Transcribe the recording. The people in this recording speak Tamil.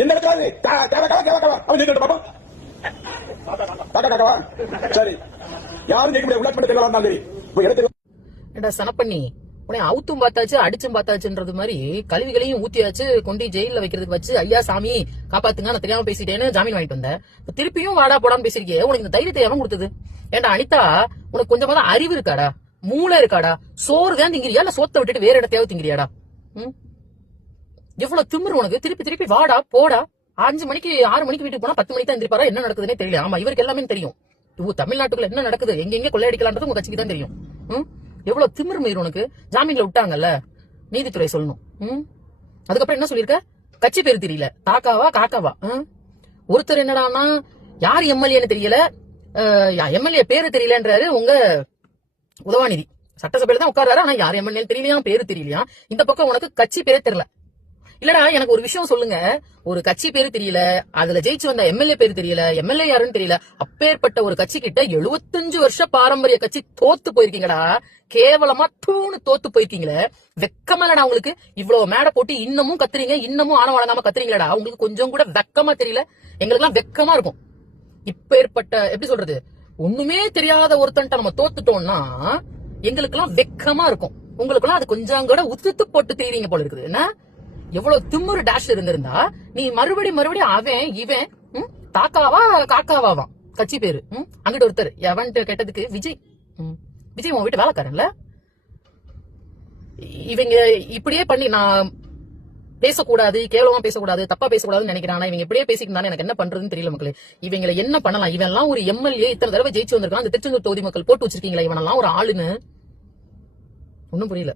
எந்த சரி யாரும் ஜெயிக்க முடியாது. உள்ளாட்சி தேர்தல் வந்தாலும் சனப்பண்ணி உடனே அவுத்தும் பார்த்தாச்சு அடிச்சும் பார்த்தாச்சுன்றது மாதிரி கல்விகளையும் ஊத்தியாச்சு கொண்டு ஜெயில வைக்கிறதுக்கு வச்சு ஐயா சாமி காப்பாத்துங்க நான் தெரியாம பேசிட்டேன்னு ஜாமீன் வாங்கிட்டு வந்தேன். திருப்பியும் வாடா போடான்னு பேசிருக்கே. உனக்கு இந்த தைரியத்தை எவன் கொடுத்தது? ஏண்டா அனிதா, உனக்கு கொஞ்சமா தான் அறிவு இருக்காடா, மூளை இருக்காடா? சோறு தான் திங்கிறியா இல்ல சோத்தை விட்டுட்டு வேற இடத்தையாவது திங்கிறியாடா? எவ்வளவு திமிரு உனக்கு? திருப்பி திருப்பி வாடா போடா. 5 மணிக்கு 6 மணிக்கு வீட்டுக்கு போனா 10 மணிக்கு தான் எந்திரிப்பாரா? என்ன நடக்குதுன்னே தெரியல. ஆமா, இவருக்கு எல்லாமே தெரியும். தமிழ்நாட்டுக்குள்ள என்ன நடக்குது, எங்க கொள்ளையடிக்கலான்றது உங்க கட்சிக்கு தான் தெரியும். எவ்வளவு திமிரு மீறி உனக்கு? ஜாமீன்ல விட்டாங்கல்ல, நீதித்துறை சொல்லணும். அதுக்கப்புறம் என்ன சொல்லிருக்க? கட்சி பேரு தெரியல, தாக்காவா காக்காவா? ஒருத்தர் என்னடானா யார் எம்எல்ஏன்னு தெரியல, எம்எல்ஏ பேரு தெரியலன்றாரு உங்க உதவாநிதி. சட்டசபையில தான் உட்கார்றாரு, ஆனா யார் எம்எல்ஏ தெரியலையா, பேரு தெரியலையா. இந்த பக்கம் உனக்கு கட்சி பேரே தெரியல. இல்லடா, எனக்கு ஒரு விஷயம் சொல்லுங்க. ஒரு கட்சி பேரு தெரியல, அதுல ஜெயிச்சு வந்த எம்எல்ஏ பேரு தெரியல, எம்எல்ஏ யாருன்னு தெரியல. அப்பேற்பட்ட ஒரு கட்சி கிட்ட 75 வருஷ பாரம்பரிய கட்சி தோத்து போயிருக்கீங்கடா. கேவலமா தூணு தோத்து போயிருக்கீங்களே. வெக்கமாலடா உங்களுக்கு? இவ்வளவு மேடை போட்டு இன்னமும் கத்துறீங்க, இன்னமும் ஆணவம் வழங்காம கத்துறீங்களா? உங்களுக்கு கொஞ்சம் கூட வெக்கமா தெரியல? எங்களுக்கு எல்லாம் வெக்கமா இருக்கும். இப்பேற்பட்ட எப்படி சொல்றது, ஒண்ணுமே தெரியாத ஒருத்தன்ட்ட நம்ம தோத்துட்டோம்னா எங்களுக்கு எல்லாம் வெக்கமா இருக்கும். உங்களுக்கு எல்லாம் அது கொஞ்சம் கூட உத்துத்து போட்டு தெரியுங்க போல இருக்குது. என்ன எவ்வளவு திமுரு டேஷ் இருந்திருந்தா நீ மறுபடியும் அவன் இவன் தாக்காவா காக்காவா கட்சி பேரு. அங்கிட்ட ஒருத்தர் எவன்ட்டு கேட்டதுக்கு விஜய் உன் வீட்டு வேலைக்காரன்ல. இவங்க இப்படியே பண்ணி நான் பேசக்கூடாது, கேவலமா பேசக்கூடாது, தப்பா பேசக்கூடாதுன்னு நினைக்கிறான். இவங்க இப்படியே பேசிக்கிட்டானே எனக்கு என்ன பண்றதுன்னு தெரியல மக்களே. இவங்களை என்ன பண்ணலாம்? இவன் எல்லாம் ஒரு எம்எல்ஏ, இத்தனை தடவை ஜெயிச்சு வந்திருக்கான். அந்த திருச்செந்தூர் தொகுதி மக்கள் போட்டு வச்சிருக்கீங்களா இவனெல்லாம் ஒரு ஆளுன்னு? ஒன்னும் புரியல.